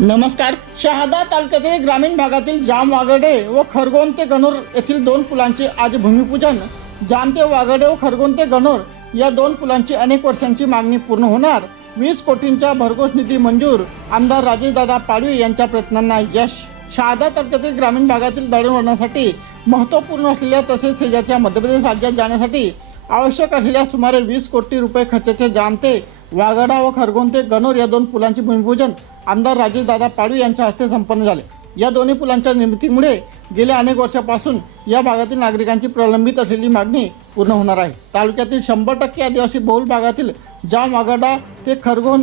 नमस्कार. शहादा तालुक्यातील ग्रामीण भागातील जाम वागडे व खरगोन ते गणोर येथील दोन पुलांचे आज भूमिपूजन. जाम ते वागडे व खरगोन ते गणोर या दोन पुलांची अनेक वर्षांची मागणी पूर्ण होणार. वीस कोटींचा भरघोस निधी मंजूर. आमदार राजेशदादा पाडवी यांच्या प्रयत्नांना यश. शहादा तालुक्यातील ग्रामीण भागातील दळणवळणासाठी महत्त्वपूर्ण असलेल्या तसेच शेजारच्या मध्यप्रदेश राज्यात जाण्यासाठी आवश्यक असलेल्या सुमारे वीस कोटी रुपये खर्चाचे जाम ते वागडा व खरगोन ते गणोर या दोन पुलांचे भूमिपूजन आमदार राजेशदादा पाडवी यांच्या हस्ते संपन्न झाले. या दोन्ही पुलांच्या निर्मितीमुळे गेल्या अनेक वर्षापासून या भागातील नागरिकांची प्रलंबित असलेली मागणी पूर्ण होणार आहे. तालुक्यातील शंभर टक्के आदिवासी बहुल भागातील जाम वागडा ते खरगोन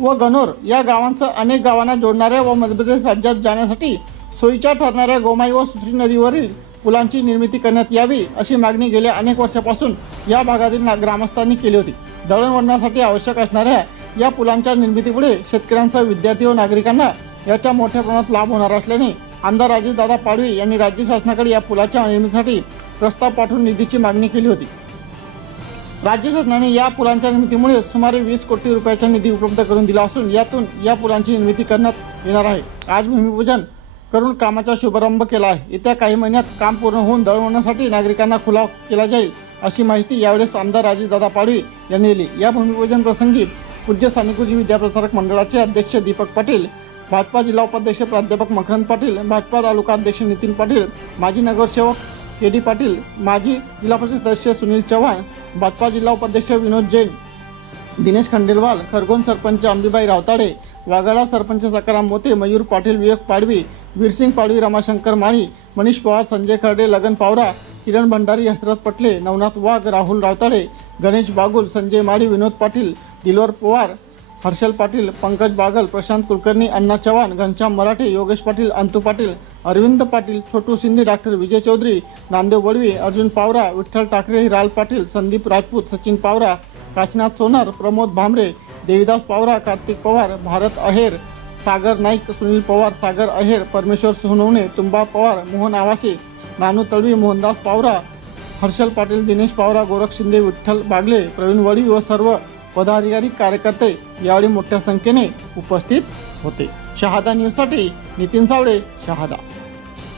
व गणोर या गावांसह अनेक गावांना जोडणाऱ्या व मध्यप्रदेश राज्यात जाण्यासाठी सोयीच्या ठरणाऱ्या गोमाई व सुत्री नदीवरील पुलांची निर्मिती करण्यात यावी अशी मागणी गेल्या अनेक वर्षापासून या भागातील ना ग्रामस्थांनी केली होती. दळणवळणासाठी आवश्यक असणाऱ्या या पुलांच्या निर्मितीमुळे शेतकऱ्यांसह विद्यार्थी व नागरिकांना याचा मोठ्या प्रमाणात लाभ होणार असल्याने आमदार राजेशदादा पाडवी यांनी राज्य शासनाकडे या पुलाच्या निर्मितीसाठी प्रस्ताव पाठवून निधीची मागणी केली होती. राज्य शासनाने या पुलांच्या निर्मितीमुळे सुमारे वीस कोटी रुपयाचा निधी उपलब्ध करून दिला असून यातून या पुलांची निर्मिती करण्यात येणार आहे. आज भूमिपूजन करून कामाचा शुभारंभ केला आहे. येत्या काही महिन्यात काम पूर्ण होऊन दळवण्यासाठी नागरिकांना खुला केला जाईल अशी माहिती यावेळेस आमदार राजेशदादा पाडवी यांनी दिली. या भूमिपूजन प्रसंगी पूज्य सानिकुजी विद्याप्रसारक मंडळाचे अध्यक्ष दीपक पाटील भाजपा जिल्हा उपाध्यक्ष प्राध्यापक मकरंद पाटील भाजपा तालुका अध्यक्ष नितीन पाटील माजी नगरसेवक के डी पाटील माजी जिल्हा परिषद सदस्य सुनील चव्हाण भाजपा जिल्हा उपाध्यक्ष विनोद जैन दिनेश खंडेलवाल खरगोन सरपंच अंबीबाई रावताडे वाघाडा सरपंच सकाराम मोते मयूर पाटील विवेक पाडवी वीरसिंग पाडवी रमाशंकर माळी मनीष पवार संजय खर्डे लगन पावरा किरण भंडारी हसरत पटले नवनाथ वाघ राहुल रावताडे गणेश बागुल संजय माळी विनोद पाटील दिलोर पवार हर्षल पाटील पंकज बागल प्रशांत कुलकर्णी अण्णा चव्हाण घनश्याम मराठे योगेश पाटील अंतू पाटील अरविंद पाटील छोटू शिंदे डॉक्टर विजय चौधरी नामदेव बडवी अर्जुन पावरा विठ्ठल ठाकरे हिराल पाटील संदीप राजपूत सचिन पावरा काशीनाथ सोनार प्रमोद भामरे देविदास पावरा कार्तिक पवार भारत अहेर सागर नाईक सुनील पवार सागर अहेर परमेश्वर सोनवणे तुंबा पवार मोहन आवासे नानू तळवी मोहनदास पावरा हर्षल पाटील दिनेश पावरा गोरख शिंदे विठ्ठल बागले प्रवीण वडवी व सर्व पदाधिकारी कार्यकर्ते यावेळी मोठ्या संख्येने उपस्थित होते. शहादा न्यूजसाठी नितीन सावळे शहादा.